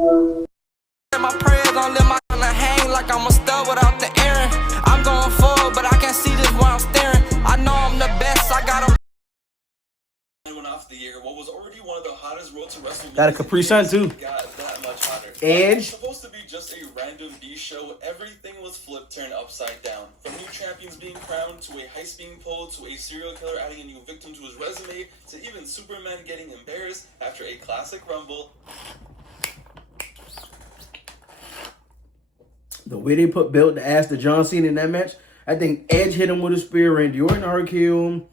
My prayers don't let my hang like I'm a stud without the Aaron. I'm going forward, but I can't see this while I'm staring. I know I'm the best, I got a went off the year. What was already one of the hottest road to WrestleMania. Got a Capri Sun too. Got that much hotter. Edge. It was supposed to be just a random D show. Everything was flipped, turned upside down. From new champions being crowned, to a heist being pulled, to a serial killer adding a new victim to his resume, to even Superman getting embarrassed after a classic Rumble. The way they built the ass to John Cena in that match, I think Edge hit him with a spear, Randy Orton RKO him.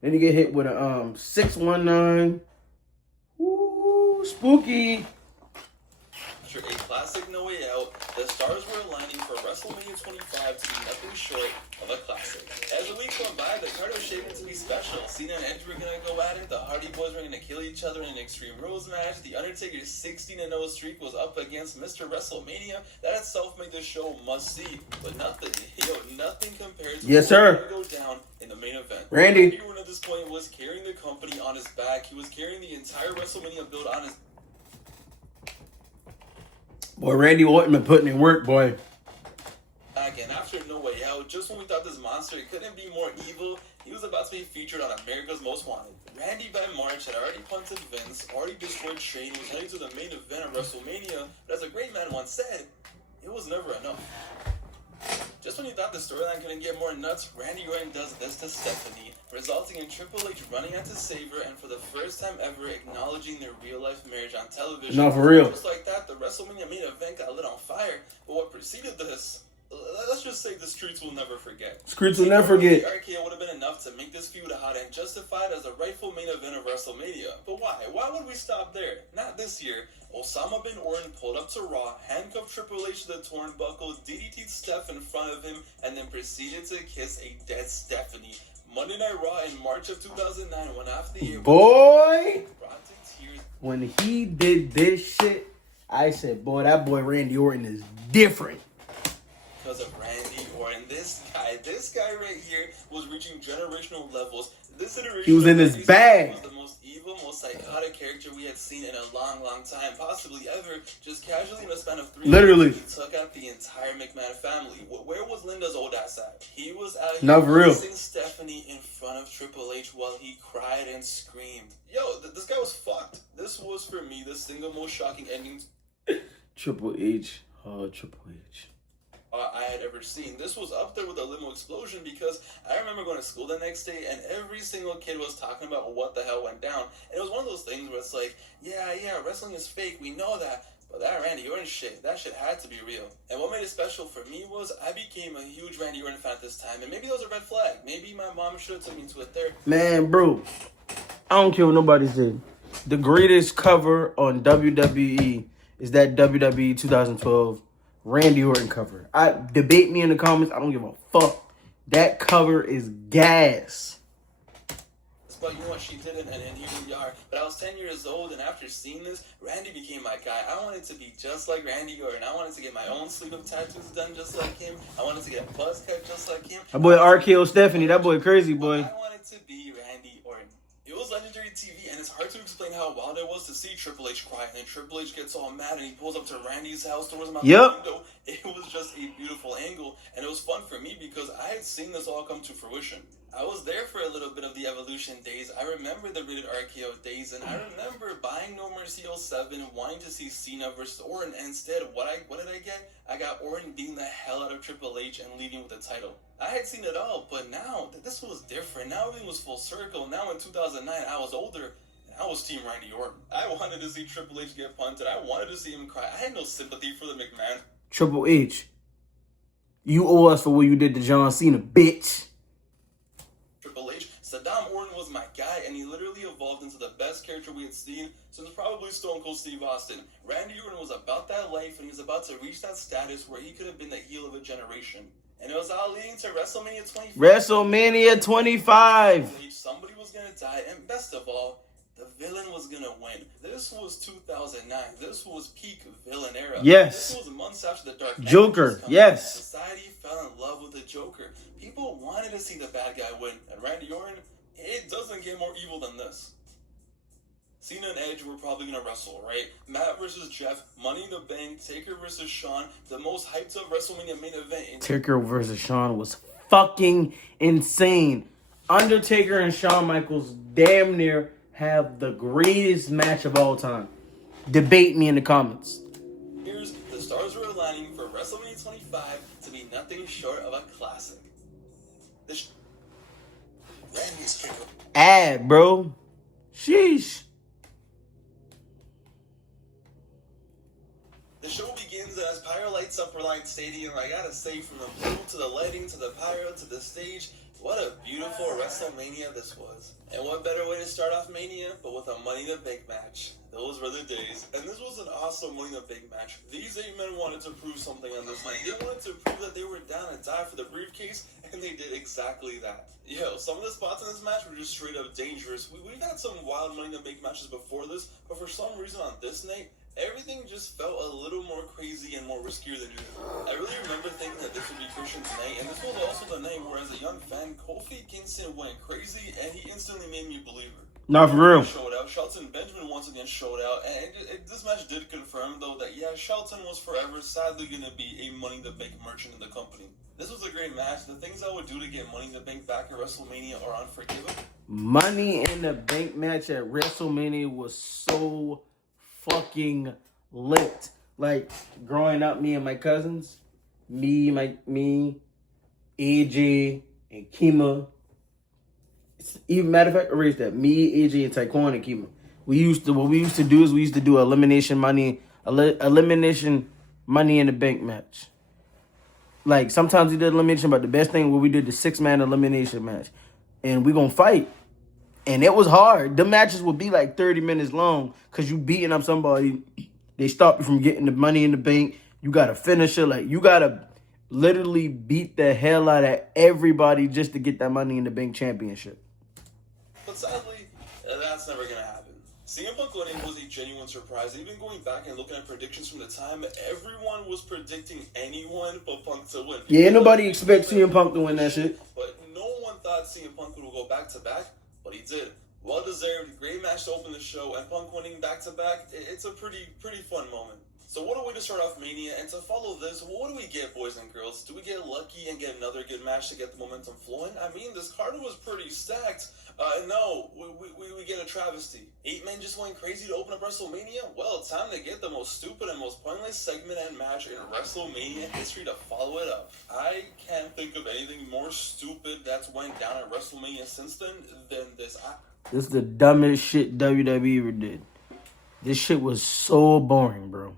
Then he get hit with a 619. Ooh, spooky. After a classic No Way Out, the stars were aligning for WrestleMania 25 to be nothing short of a classic. As the weeks went by, the card was shaping to be special. Cena and Edge were going to go at it. The Hardy Boys were going to kill each other in an Extreme Rules match. The Undertaker's 16-0 streak was up against Mr. WrestleMania. That itself made the show must-see. But nothing compared to yes, what sir. was going to go down in the main event. Randy Orton at this point was carrying the company on his back. He was carrying the entire WrestleMania build on his Boy, Randy Orton been putting in work, boy. Again, after No Way Out, just when we thought this monster couldn't be more evil, he was about to be featured on America's Most Wanted. Randy by March had already punted Vince, already destroyed Shane, was heading to the main event of WrestleMania, but as a great man once said, it was never enough. Just when you thought the storyline couldn't get more nuts, Randy Orton does this to Stephanie, resulting in Triple H running out to save her and for the first time ever acknowledging their real-life marriage on television. No, for real. Just like that, the WrestleMania main event got lit on fire, but what preceded this, let's just say the streets will never forget. Streets will never forget. The RKO would have been enough to make this feud hot and justified as the rightful main event of WrestleMania. But why? Why would we stop there? Not this year. Osama bin Orton pulled up to Raw, handcuffed Triple H to the torn buckle, DDT'd Steph in front of him, and then proceeded to kiss a dead Stephanie. Monday Night Raw in March of 2009 went off the air. Boy, Brought to tears. when he did this shit, I said, boy, that boy Randy Orton is different. Because of Randy Orton, this guy right here was reaching generational levels. This iteration He was in his bag. Was the most evil, most psychotic character we had seen in a long, long time, possibly ever. Just casually in a span of 3 Literally. years, he took out the entire McMahon family. Where was Linda's old ass at? He was out here Not for real. kissing Stephanie in front of Triple H while he cried and screamed. Yo, this guy was fucked. This was, for me, the single most shocking ending Triple H. Oh, Triple H. I had ever seen. This was up there with the limo explosion because I remember going to school the next day and every single kid was talking about what the hell went down. And it was one of those things where it's like, yeah, wrestling is fake, we know that. But that Randy Orton shit, that shit had to be real. And what made it special for me was I became a huge Randy Orton fan at this time. And maybe that was a red flag. Maybe my mom should have took me to a therapy. Man, bro, I don't care what nobody said. The greatest cover on WWE is that WWE 2012 Randy Orton cover. Debate me in the comments. I don't give a fuck. That cover is gas. But you know what, she didn't, and here we are. But I was 10 years old, and after seeing this, Randy became my guy. I wanted to be just like Randy Orton. I wanted to get my own sleeve of tattoos done just like him. I wanted to get a buzz cut just like him. That boy RKO Stephanie. That boy crazy, boy. I wanted to be Randy Orton. It was legendary TV, and it's hard to explain how wild it was to see Triple H cry, and then Triple H gets all mad, and he pulls up to Randy's house, throws him out the window. It was just a beautiful angle, and it was fun for me because I had seen this all come to fruition. I was there for a little bit of the Evolution days. I remember the rated RKO days, and I remember buying No Mercy 07, wanting to see Cena versus Orton, and instead, what did I get? I got Orton beating the hell out of Triple H and leading with the title. I had seen it all, but now, this was different. Now everything was full circle. Now in 2009, I was older, and I was Team Randy Orton. I wanted to see Triple H get punted. I wanted to see him cry. I had no sympathy for the McMahon. Triple H, you owe us for what you did to John Cena, bitch. Triple H, Saddam Orton was my guy, and he literally evolved into the best character we had seen since probably Stone Cold Steve Austin. Randy Orton was about that life, and he was about to reach that status where he could have been the heel of a generation. And it was all leading to WrestleMania 25. WrestleMania 25. Somebody was going to die, and best of all, the villain was going to win. This was 2009. This was peak villain era. Yes. This was months after the Dark Knight Joker, yes. Society fell in love with the Joker. People wanted to see the bad guy win. And Randy Orton, it doesn't get more evil than this. Cena and Edge were probably gonna wrestle, right? Matt versus Jeff, Money in the Bank, Taker versus Shawn, the most hyped up WrestleMania main event. Taker versus Shawn was fucking insane. Undertaker and Shawn Michaels damn near have the greatest match of all time. Debate me in the comments. Here's the stars were aligning for WrestleMania 25 to be nothing short of a classic. Randy's kicker. Ad, bro. Sheesh. The show begins as Pyro lights up Relied Stadium. I gotta say, from the blue to the lighting to the pyro to the stage, what a beautiful WrestleMania this was. And what better way to start off Mania but with a Money in the Bank match. Those were the days. And this was an awesome Money in the Bank match. These 8 men wanted to prove something on this night. They wanted to prove that they were down and die for the briefcase, and they did exactly that. Yo, some of the spots in this match were just straight up dangerous. We've had some wild Money in the Bank matches before this, but for some reason on this night, everything just felt a little more crazy and more riskier than usual. I really remember thinking that this would be Christian's night, and this was also the night where, as a young fan, Kofi Kingston went crazy, and he instantly made me a believer. Not for real. Showed out. Shelton Benjamin once again showed out, and this match did confirm, though, that yeah, Shelton was forever sadly going to be a Money in the Bank merchant in the company. This was a great match. The things I would do to get Money in the Bank back at WrestleMania are unforgivable. Money in the Bank match at WrestleMania was so fucking lit. Like, growing up, me and my cousins, me, AJ, and Kima. Even matter of fact, erase that. Me, AJ, and Taekwon and Kima. What we used to do elimination money in the Bank match. Like, sometimes we did elimination, but the best thing what we did the 6-man elimination match. And we gonna fight. And it was hard. The matches would be like 30 minutes long because you beating up somebody. They stop you from getting the Money in the Bank. You gotta finish it. Like, you gotta literally beat the hell out of everybody just to get that Money in the Bank championship. But sadly, that's never gonna happen. CM Punk winning was a genuine surprise. Even going back and looking at predictions from the time, everyone was predicting anyone but Punk to win. Yeah, nobody expects CM Punk to win that shit. But no one thought CM Punk would go back to back, but he did. Well deserved, great match to open the show, and Punk winning back to back, it's a pretty fun moment. So what a way to start off Mania, and to follow this, what do we get, boys and girls? Do we get lucky and get another good match to get the momentum flowing? I mean, this card was pretty stacked. No, we get a travesty. 8 men just went crazy to open up WrestleMania? Well, time to get the most stupid and most pointless segment and match in WrestleMania history to follow it up. I can't think of anything more stupid that's went down at WrestleMania since then than this. This is the dumbest shit WWE ever did. This shit was so boring, bro.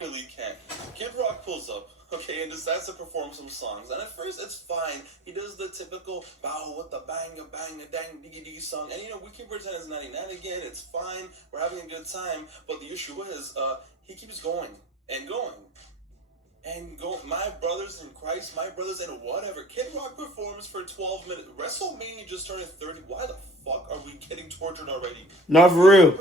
Really can't. Kid Rock pulls up, okay, and decides to perform some songs. And at first, it's fine. He does the typical bow with the bang, a dang, diggy diggy song. And we can pretend it's 99 again. It's fine. We're having a good time. But the issue is, he keeps going and going. And go, my brothers in Christ, my brothers in whatever. Kid Rock performs for 12 minutes. WrestleMania just started 30. Why the fuck are we getting tortured already? Not for real.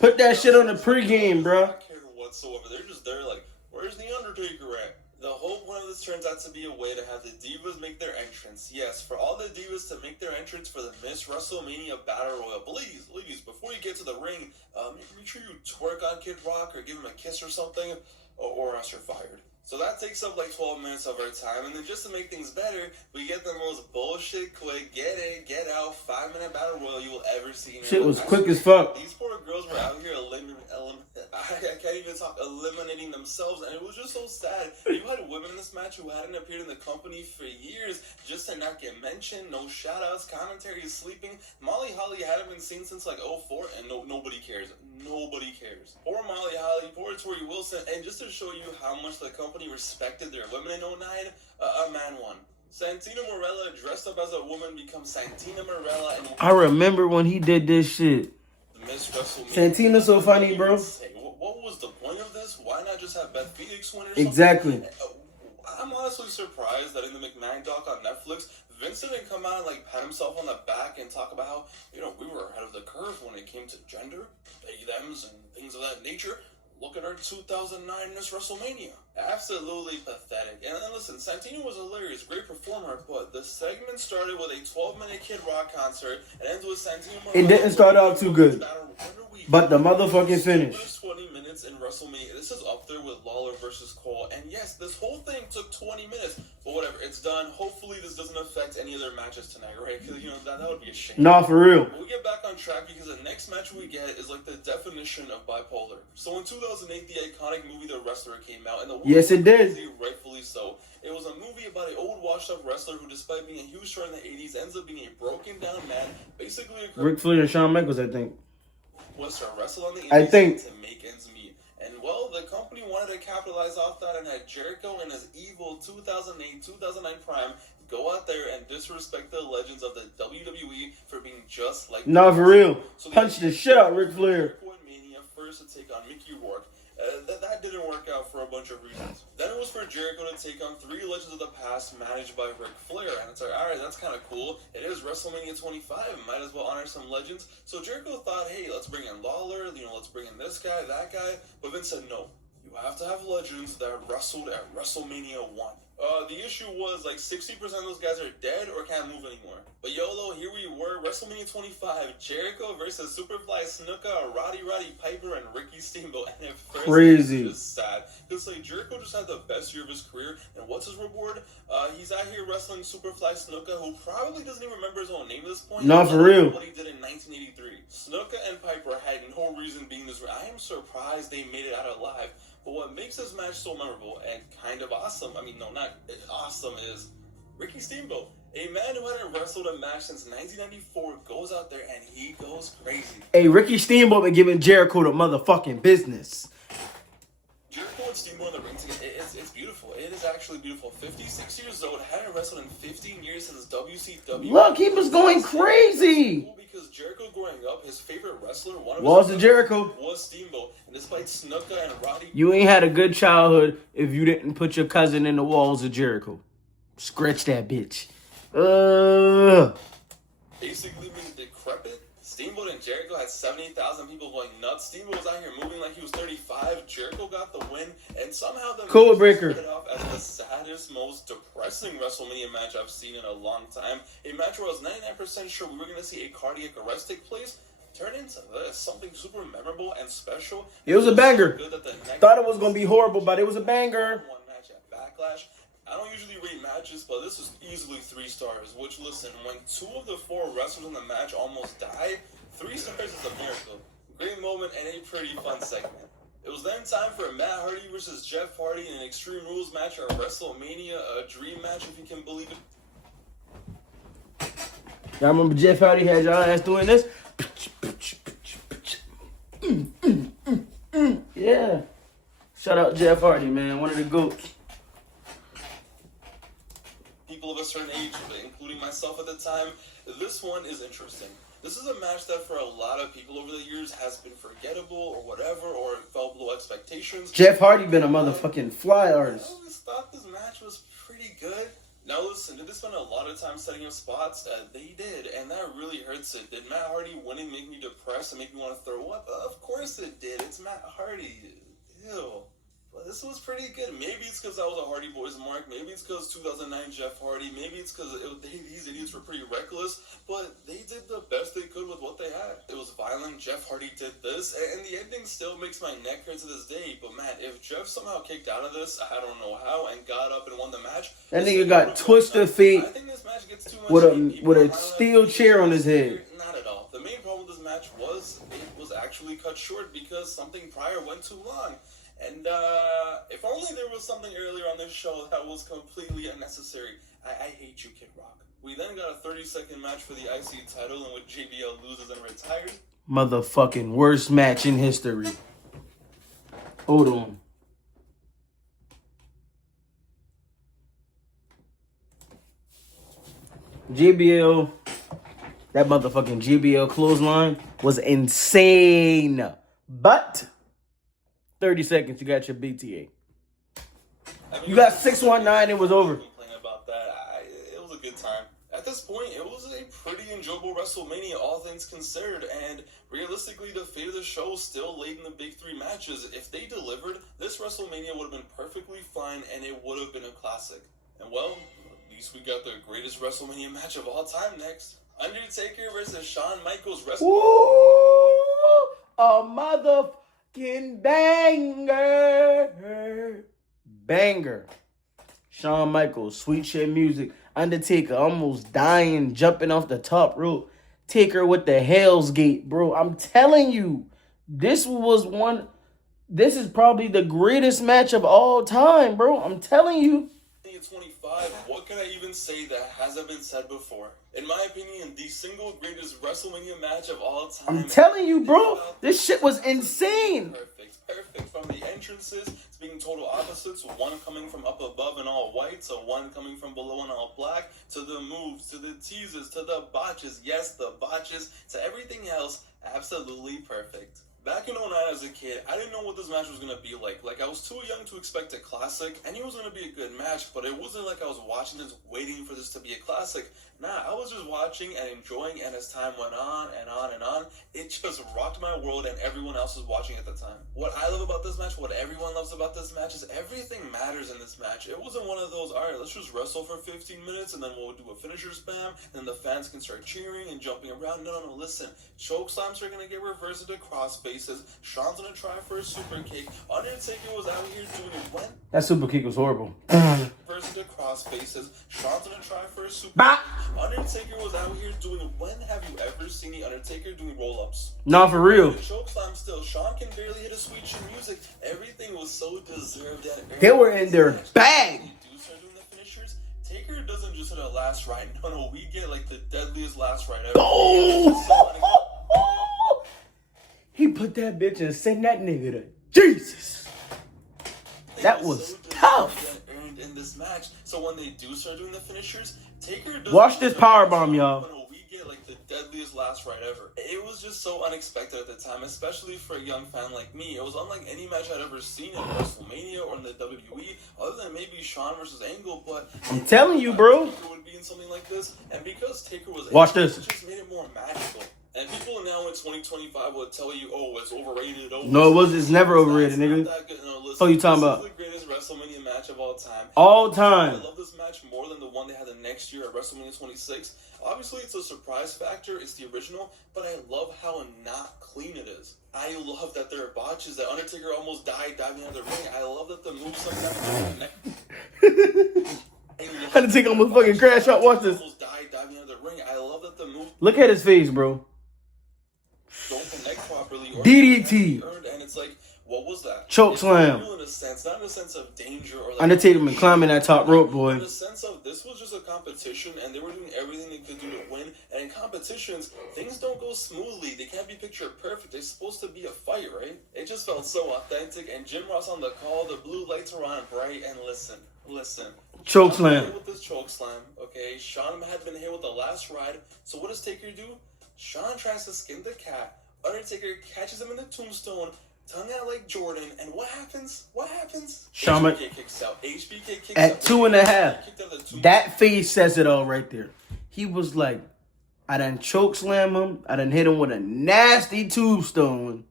Put that shit on the pregame, bro. I don't care whatsoever. They're just there like, where's the Undertaker at? The whole point of this turns out to be a way to have the Divas make their entrance. Yes, for all the Divas to make their entrance for the Miss WrestleMania Battle Royal. Please, before you get to the ring, make sure you twerk on Kid Rock or give him a kiss or something, or else you're fired. So that takes up like 12 minutes of our time, and then just to make things better, we get the most bullshit quick, get in, get out, 5-minute battle royal you will ever see. Shit was quick as fuck. These poor girls were out here eliminating themselves, and it was just so sad. You had women in this match who hadn't appeared in the company for years, just to not get mentioned, no shout-outs, commentary is sleeping. Molly Holly hadn't been seen since like 04, and nobody cares. Nobody cares. Poor Molly Holly, poor Tori Wilson, and just to show you how much the company respected their women in 09, a man won. Santina Morella dressed up as a woman becomes Santina Morella. And I remember when he did this shit. Miss WrestleMania. Santina's so funny, bro. What was the point of this? Why not just have Beth Phoenix win or something? Exactly. I'm honestly surprised that in the McMahon doc on Netflix, Vince didn't come out and like pat himself on the back and talk about how, we were ahead of the curve when it came to gender, they, thems, and things of that nature. Look at our 2009 Miss WrestleMania. Absolutely pathetic. And listen, Santino was hilarious, great performer, but the segment started with a 12-minute Kid Rock concert and ends with Santino. It didn't start out too good, but the motherfucking finish. 20 minutes in WrestleMania. This is up there with Lawler versus Cole. And yes, this whole thing took 20 minutes. But whatever, it's done. Hopefully this doesn't affect any other matches tonight, right? Because, that would be a shame. Nah, for real. But we get back on track because the next match we get is like the definition of bipolar. So in 2008, the iconic movie The Wrestler came out. And the yes, it did. Rightfully so. It was a movie about an old washed-up wrestler who, despite being a huge star in the 80s, ends up being a broken-down man, basically a... Ric Flair and Shawn Michaels, I think. Was to wrestle on the I indies think to make ends meet. And well, the company wanted to capitalize off that and had Jericho in his evil 2008-2009 prime go out there and disrespect the legends of the WWE for being just like... Nah, for real. So punch the shit out Ric Flair. Jericho and Mania first to take on Mickey Rourke. That didn't work out for a bunch of reasons. Then it was for Jericho to take on 3 legends of the past managed by Ric Flair. And it's like, alright, that's kind of cool. It is WrestleMania 25. Might as well honor some legends. So Jericho thought, hey, let's bring in Lawler. Let's bring in this guy, that guy. But Vince said, no. You have to have legends that wrestled at WrestleMania 1. The issue was like 60% of those guys are dead or can't move anymore. But YOLO, here we were, WrestleMania 25, Jericho versus Superfly Snuka, Roddy Piper, and Ricky Steamboat. And at first, crazy. It's just sad. Because like Jericho just had the best year of his career, and what's his reward? He's out here wrestling Superfly Snuka, who probably doesn't even remember his own name at this point. No, for real. What he did in 1983. Snuka and Piper had no reason being this. I am surprised they made it out alive. But what makes this match so memorable and kind of awesome, not awesome, is Ricky Steamboat. A man who hadn't wrestled a match since 1994 goes out there and he goes crazy. Hey, Ricky Steamboat been giving Jericho the motherfucking business. Jericho and Steamboat in the ring together, it's beautiful. It is actually beautiful. 56 years old, hadn't wrestled in 15 years since WCW. Look, he was going crazy. Because Jericho growing up, his favorite wrestler, was Jericho, was Steamboat. And despite Snuka and Roddy... You ain't had a good childhood if you didn't put your cousin in the walls of Jericho. Scratch that bitch. Basically being decrepit. Steamboat and Jericho had 70,000 people going nuts. Steamboat was out here moving like he was 35. Jericho got the win. And somehow the Code Breaker started off as the saddest, most depressing WrestleMania match I've seen in a long time. A match where I was 99% sure we were going to see a cardiac arrest take place. Turned into this, something super memorable and special. It was a banger. So thought it was going to be horrible, but it was a banger. One match at Backlash. I don't usually rate matches, but this was easily 3 stars. Which, listen, when 2 of the 4 wrestlers in the match almost die, 3 stars is a miracle. Great moment and a pretty fun segment. It was then time for Matt Hardy versus Jeff Hardy in an Extreme Rules match at WrestleMania, a dream match if you can believe it. Y'all remember Jeff Hardy had y'all ass doing this? Yeah. Shout out Jeff Hardy, man. One of the GOATs. People of a certain age, including myself at the time, this one is interesting. This is a match that for a lot of people over the years has been forgettable or whatever, or it fell below expectations. Jeff Hardy been a motherfucking fly artist. I always thought this match was pretty good. Now listen, did they spend a lot of time setting up spots? They did, and that really hurts it. Did Matt Hardy winning make me depressed and make me want to throw up? Of course it did. It's Matt Hardy. Ew. But this was pretty good. Maybe it's because I was a Hardy Boys mark. Maybe it's because 2009 Jeff Hardy. Maybe it's because these idiots were pretty reckless. But they did the best they could with what they had. It was violent. Jeff Hardy did this. And the ending still makes my neck hurt to this day. But man, if Jeff somehow kicked out of this, I don't know how, and got up and won the match. That nigga got twisted feet I think this match gets too much with a steel chair on his head. Not at all. The main problem with this match was it was actually cut short because something prior went too long. And if only there was something earlier on this show that was completely unnecessary. I hate you, Kid Rock. We then got a 30-second match for the IC title in which JBL loses and retires. Motherfucking worst match in history. Hold on. JBL, that motherfucking JBL clothesline was insane. But 30 seconds, you got your BTA. You got 619, it was over. About that. It was a good time. At this point, it was a pretty enjoyable WrestleMania, all things considered, and realistically, the fate of the show still laid in the big three matches. If they delivered, this WrestleMania would have been perfectly fine, and it would have been a classic. And well, at least we got the greatest WrestleMania match of all time next. Undertaker versus Shawn Michaels Ooh, a motherfucking banger. Banger. Shawn Michaels, sweet shit music. Undertaker almost dying, jumping off the top rope. Taker with the Hell's Gate, bro. I'm telling you, this is probably the greatest match of all time, bro. I'm telling you. 25, what can I even say that hasn't been said before? In my opinion, the single greatest WrestleMania match of all time. I'm telling you, bro. This shit was insane. Perfect. From the entrances to being total opposites, one coming from up above in all white, to one coming from below in all black, to the moves, to the teases, to the botches, yes, the botches, to everything else, absolutely perfect. Back in 09 as a kid, I didn't know what this match was going to be like. Like, I was too young to expect a classic. I knew it was going to be a good match, but it wasn't like I was watching this waiting for this to be a classic. Nah, I was just watching and enjoying, and as time went on and on and on, it just rocked my world and everyone else was watching at the time. What I love about this match, what everyone loves about this match, is everything matters in this match. It wasn't one of those, alright, let's just wrestle for 15 minutes and then we'll do a finisher spam, and then the fans can start cheering and jumping around. No, listen. Choke slams are going to get reversed into cross faces. Shawn's going to try for a super kick. Undertaker was out here doing it when? That super kick was horrible. Reversed into cross faces. Shawn's going to try for a super kick. Undertaker was out here doing it. When have you ever seen the Undertaker doing roll-ups? Not for real. Choke slam still. Shawn can barely hit a sweet chin music. Everything was so deserved and earned. They were in their bag. Start doing the finishers. Taker doesn't just hit a last ride. No, we get like the deadliest last ride ever. Oh! He put that bitch and sent that nigga to Jesus. That was so tough. Earned in this match. So when they do start doing the finishers, Taker doesn't Watch this powerbomb, y'all. No, we get like the deadliest last ride ever. It was just so unexpected at the time, especially for a young fan like me. It was unlike any match I'd ever seen in WrestleMania or in the WWE, other than maybe Shawn versus Angle. But I'm telling you, bro. Taker would be in something like this, and because Taker was Watch this. it just made it more magical. And people now in 2025 will tell you, oh, it's overrated. Oh, No, it was. It's never overrated, nigga. No, listen, What you talking about? This is the greatest WrestleMania match of all time. All time. I love this match more than the one they had the next year at WrestleMania 26. Obviously, it's a surprise factor. It's the original, but I love how not clean it is. I love that there are botches. That Undertaker almost died diving out of the ring. I love that the moves sometimes Undertaker almost fucking crash out. Watch this. Almost died diving out of the ring. I love that the move. Look at his face, bro. Don't connect properly. Or DDT. And it's like, what was that? Choke slam. In a sense, not in a sense of danger or like Undertaker been climbing that top rope, boy. In the sense of this was just a competition, and they were doing everything they could do to win. And in competitions, things don't go smoothly. They can't be picture perfect. They're supposed to be a fight, right? It just felt so authentic. And Jim Ross on the call, the blue lights are on bright, and listen. Choke slam. With this choke slam, okay. Shawn had been hit with the last ride. So what does Taker do? Shawn tries to skin the cat. Undertaker catches him in the tombstone, tongue out like Jordan, and what happens? Shawn HBK kicks out. HBK kicks at out. 2.5. That face says it all right there. He was like, I done choke slam him. I done hit him with a nasty tombstone.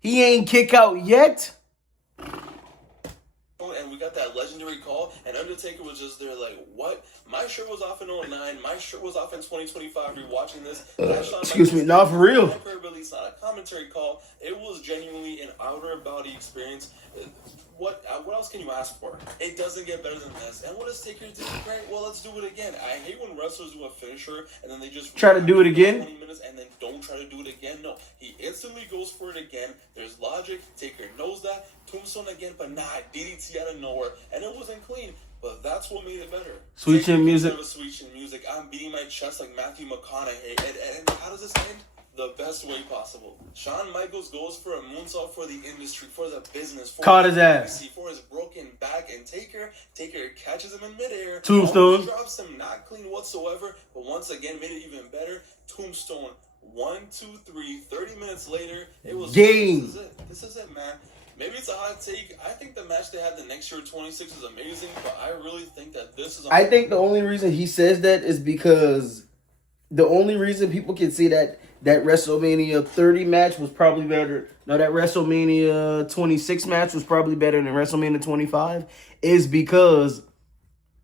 He ain't kick out yet. And we got that legendary call, and Undertaker was just there like, what? My shirt was off in 09. My shirt was off in 2025. Rewatching this. Excuse me, not for real. It's not a commentary call. It was genuinely an outer body experience. What else can you ask for? It doesn't get better than this. And what does Taker do? Right? Well, let's do it again. I hate when wrestlers do a finisher and then they just try to do it again. 20 minutes and then don't try to do it again. No, he instantly goes for it again. There's logic. Taker knows that. Tombstone again, but nah, DDT out of nowhere, and it wasn't clean. But that's what made it better. Sweet chin music. Sweet chin music. I'm beating my chest like Matthew McConaughey. And how does this end? The best way possible. Shawn Michaels goes for a moonsault for the industry, for the business, for caught his ass, for his broken back, and Taker catches him in midair. Tombstone drops him, not clean whatsoever. But once again, made it even better. Tombstone. 1, 2, 3. 30 minutes later, it was game. This is it, man. Maybe it's a hot take. I think the match they had the next year, 26, is amazing, but I really think that this is... I think the only reason he says that is because the only reason people can see that WrestleMania 30 match was probably better. No, that WrestleMania 26 match was probably better than WrestleMania 25 is because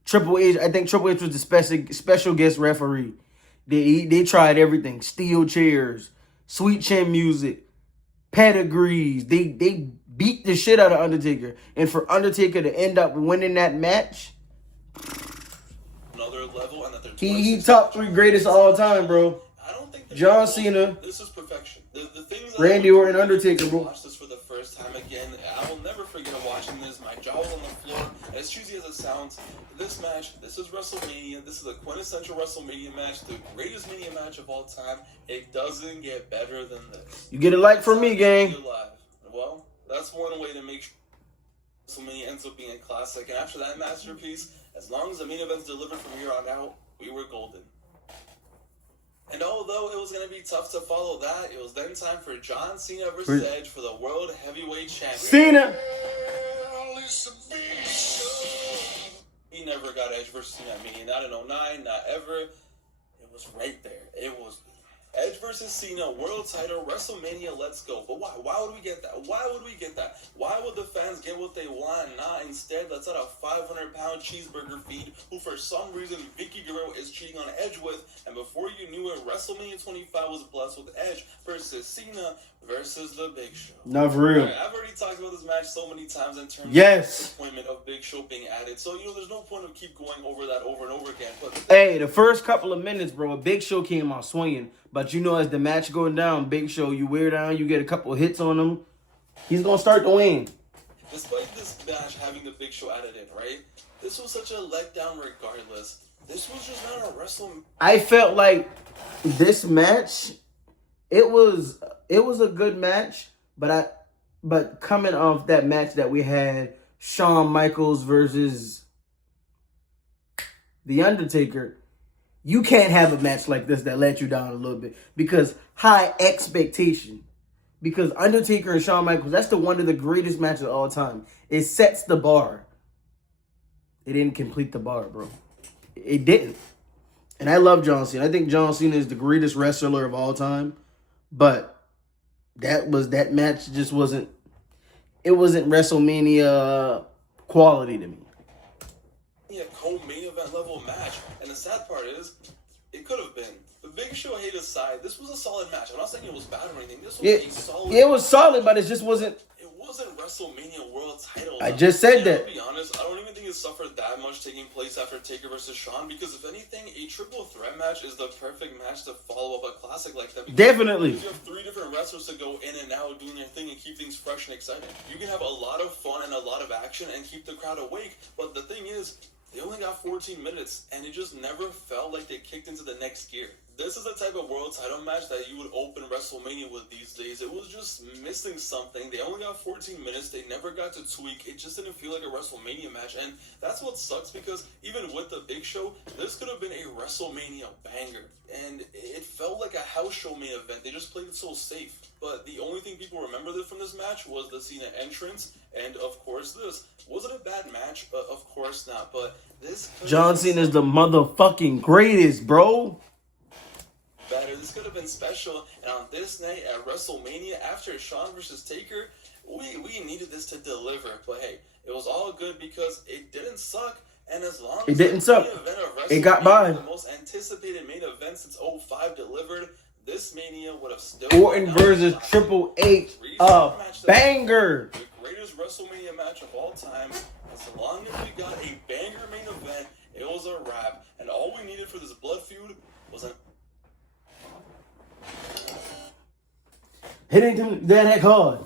Triple H, I think Triple H was the special guest referee. They tried everything. Steel chairs, sweet chin music, pedigrees. They beat the shit out of Undertaker. And for Undertaker to end up winning that match, another level, and that they're he top 3 greatest of all time, bro. I don't think John Cena, this is perfection. The things Randy Orton, Undertaker, bro. Watch this for the first time again. I will never forget watching this. My jaw was on the floor. As cheesy as it sounds, this match, this is WrestleMania. This is a quintessential WrestleMania match, the greatest Mania match of all time. It doesn't get better than this. You get a like from me, gang. Well, that's one way to make sure WrestleMania ends up being a classic. And after that masterpiece, as long as the main event's delivered from here on out, we were golden. And although it was going to be tough to follow that, it was then time for John Cena versus Edge for the World Heavyweight Championship. Cena! He never got Edge versus Cena at Mania. Not in 09, not ever. It was right there. It was Edge versus Cena, world title, WrestleMania, let's go. But why? Why would we get that? Why would we get that? Why would the fans get what they want? Not instead, let's add a 500-pound cheeseburger feed who for some reason Vicky Guerrero is cheating on Edge with. And before you knew it, WrestleMania 25 was blessed with Edge versus Cena versus The Big Show. Not for real. Right, I've already talked about this match so many times in terms of the disappointment of Big Show being added. So, there's no point of keep going over that over and over again. But hey, the first couple of minutes, bro, Big Show came out swinging. But as the match going down, Big Show, you wear down, you get a couple of hits on him, he's going to start to win. Despite this match having the Big Show added in, right? This was such a letdown regardless. This was just not a WrestleMania. I felt like this match, it was a good match, but coming off that match that we had, Shawn Michaels versus The Undertaker, you can't have a match like this that let you down a little bit because high expectation. Because Undertaker and Shawn Michaels, that's one of the greatest matches of all time. It sets the bar. It didn't complete the bar, bro. It didn't. And I love John Cena. I think John Cena is the greatest wrestler of all time. But that match just wasn't WrestleMania quality to me. Yeah, co-main event level match. And the sad part is, it could have been. The Big Show hate aside, this was a solid match. I'm not saying it was bad or anything. This was a solid. It was solid, but it just wasn't. It wasn't WrestleMania World Title. I just said that. To be honest, I don't even think it suffered that much taking place after Taker versus Shawn, because if anything, a triple threat match is the perfect match to follow up a classic like that. Definitely. You have 3 different wrestlers to go in and out doing their thing and keep things fresh and exciting. You can have a lot of fun and a lot of action and keep the crowd awake, but the thing is, they only got 14 minutes, and it just never felt like they kicked into the next gear. This is the type of world title match that you would open WrestleMania with these days. It was just missing something. They only got 14 minutes. They never got to tweak. It just didn't feel like a WrestleMania match, and that's what sucks, because even with the Big Show, this could have been a WrestleMania banger, and it felt like a house show main event. They just played it so safe. But the only thing people remember from this match was the Cena entrance, and of course this. Was it a bad match? Of course not, but this... John Cena is the motherfucking greatest, bro. Better. This could have been special, and on this night at WrestleMania, after Shawn versus Taker, we needed this to deliver. But hey, it was all good because it didn't suck, and as long as it didn't suck, it got by. The most anticipated main event since 05 delivered. This Mania would have still... Orton versus Triple H, a banger. The greatest WrestleMania match of all time. As long as we got a banger main event, it was a wrap. And all we needed for this blood feud was an... Hitting him that hard.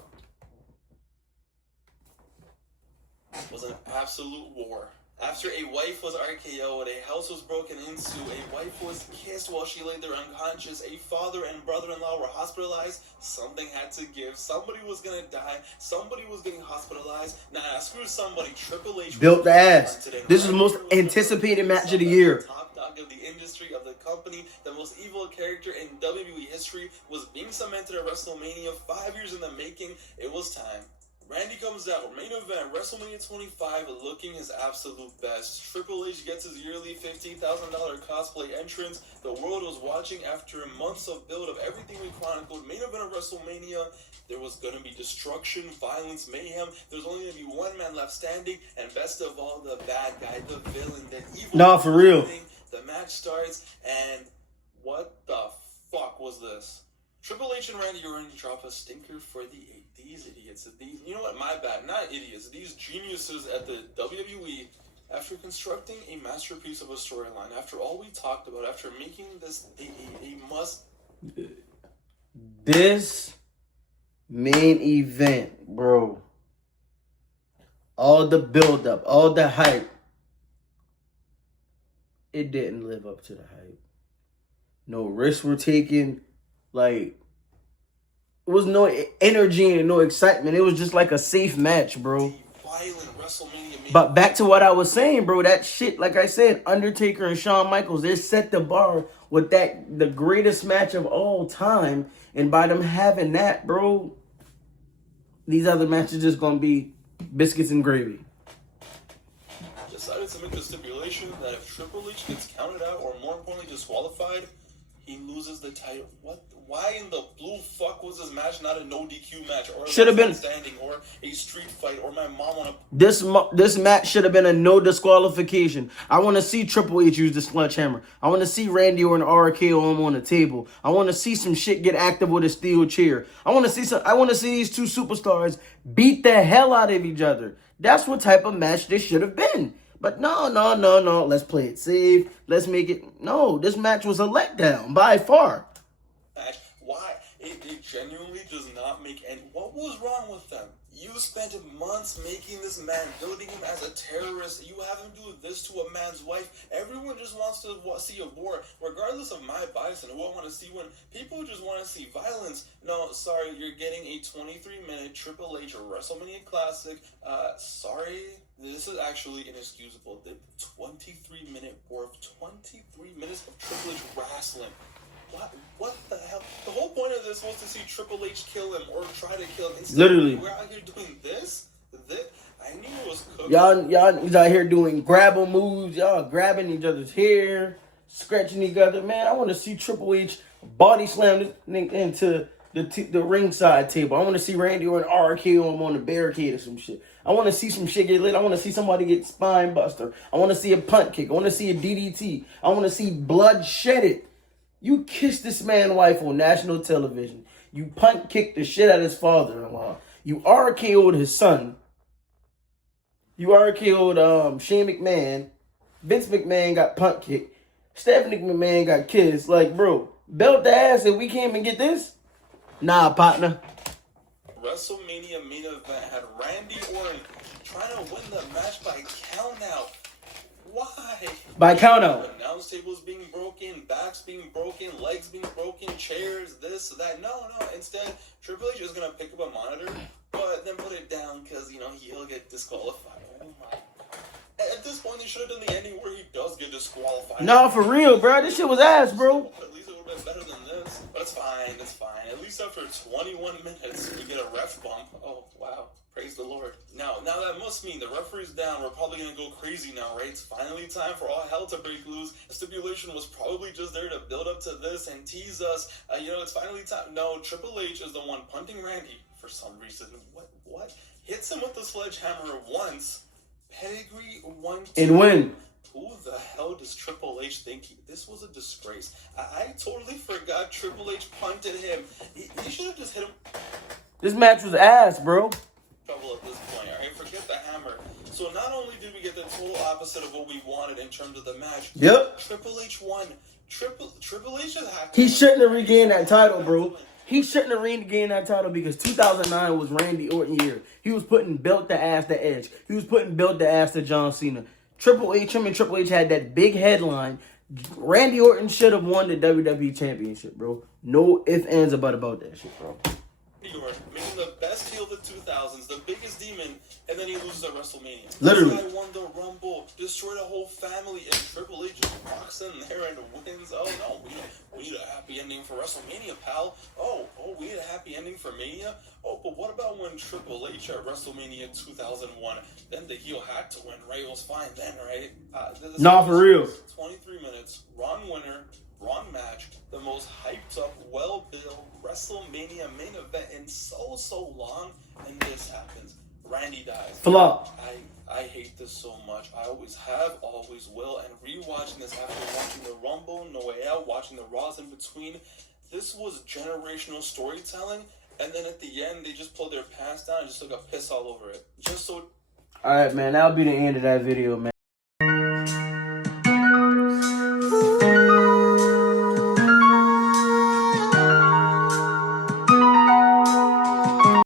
Was an absolute war. After a wife was RKO'd, a house was broken into, a wife was kissed while she lay there unconscious, a father and brother-in-law were hospitalized, something had to give, somebody was gonna die, somebody was getting hospitalized. Nah, screw somebody. Triple H built the ass. This is the most anticipated match of the year. Top dog of the industry, of the company, the most evil character in WWE history was being cemented at WrestleMania, 5 years in the making. It was time. Randy comes out, main event, WrestleMania 25, looking his absolute best. Triple H gets his yearly $15,000 cosplay entrance. The world was watching after months of build of everything we chronicled. Main event of WrestleMania, there was going to be destruction, violence, mayhem. There's only going to be one man left standing, and best of all, the bad guy, the villain, the evil. Nah, for real. The match starts, and what the fuck was this? Triple H and Randy Orton drop a stinker for these idiots. You know what? My bad. Not idiots. These geniuses at the WWE, after constructing a masterpiece of a storyline, after all we talked about, after making this a must. This main event, bro. All the build-up, all the hype. It didn't live up to the hype. No risks were taken. Like, it was no energy and no excitement. It was just like a safe match, bro. But back to what I was saying, bro. That shit, like I said, Undertaker and Shawn Michaels, they set the bar with the greatest match of all time. And by them having that, bro, these other matches just going to be biscuits and gravy. Decided to make the stipulation that if Triple H gets counted out, or more importantly disqualified, he loses the title. What? Why in the blue fuck was this match not a no DQ match, or should have been standing, or a street fight, or my mom on a this match should have been a no disqualification. I want to see Triple H use the sledgehammer. I want to see Randy Orton RKO him on the table. I want to see some shit get active with a steel chair. I want to see these two superstars beat the hell out of each other. That's what type of match this should have been. But no. Let's play it safe. Let's make it. No, this match was a letdown by far. Why? It genuinely does not make any. What was wrong with them? You spent months making this man, building him as a terrorist. You have him do this to a man's wife. Everyone just wants to see a war, regardless of my bias and who I want to see win. People just want to see violence. No, sorry, you're getting a 23-minute Triple H WrestleMania Classic. Sorry. This is actually inexcusable. The 23-minute worth, 23 minutes of Triple H wrestling. What the hell? The whole point of this was to see Triple H kill him or try to kill him. Instead, literally, we're out here doing this. I knew it was cooked. Y'all out here doing grabble moves. Y'all grabbing each other's hair, scratching each other. Man, I want to see Triple H body slam this thing into the ringside table. I want to see Randy Orton RKO him on the barricade or some shit. I want to see some shit get lit. I want to see somebody get spine buster. I want to see a punt kick. I want to see a DDT. I want to see blood shedded. You kissed this man's wife on national television. You punt kicked the shit out of his father-in-law. You RKO'd his son. You RKO'd Shane McMahon. Vince McMahon got punt kicked. Stephanie McMahon got kissed. Like, bro, belt the ass and we can't even get this? Nah, partner. WrestleMania main event had Randy Orton trying to win the match by count out. Why? By count out. Announce tables being broken, backs being broken, legs being broken, chairs, this, that. No. Instead, Triple H is going to pick up a monitor, but then put it down because, he'll get disqualified. Oh my. At this point, they should have done the ending where he does get disqualified. No, for real, bro. This shit was ass, bro. At least it would have been better than this. But it's fine. At least after 21 minutes, we get a ref bump. Oh, wow. Praise the Lord. Now that must mean the referee's down. We're probably going to go crazy now, right? It's finally time for all hell to break loose. The stipulation was probably just there to build up to this and tease us. It's finally time. No, Triple H is the one punting Randy for some reason. What? Hits him with the sledgehammer once. Pedigree 1, 2. And win. Who the hell does Triple H think this was a disgrace? I totally forgot Triple H punted him. He should have just hit him. This match was ass, bro. Trouble at this point, alright? Forget the hammer. So not only did we get the total opposite of what we wanted in terms of the match, yep. Triple H won. Triple H just had to. He shouldn't have regained that title, bro. He shouldn't have regained that title because 2009 was Randy Orton year. He was putting belt to ass to Edge. He was putting belt to ass to John Cena. Him and Triple H had that big headline. Randy Orton should have won the WWE Championship, bro. No ifs, ands, or buts about that shit, bro. Making the best heel of the 2000s, the biggest demon, and then he loses at WrestleMania. Literally. This guy won the Rumble, destroyed a whole family, and Triple H just walks in there and wins. Oh no, we need a happy ending for WrestleMania, pal. Oh, we need a happy ending for Mania. Oh, but what about when facing Triple H at WrestleMania 2001. Then the heel had to win, right? It was fine then, right? Nah, for real. 23 minutes, wrong winner, wrong match, the most hyped up, well-built WrestleMania main event in so long, and this happens. Randy dies. Flop. I hate this so much. I always have, always will, and rewatching this after watching the Rumble, No Way Out, watching the Raws in between, this was generational storytelling, and then at the end, they just pulled their pants down and just took a piss all over it. Just so... Alright, man, that'll be the end of that video, man.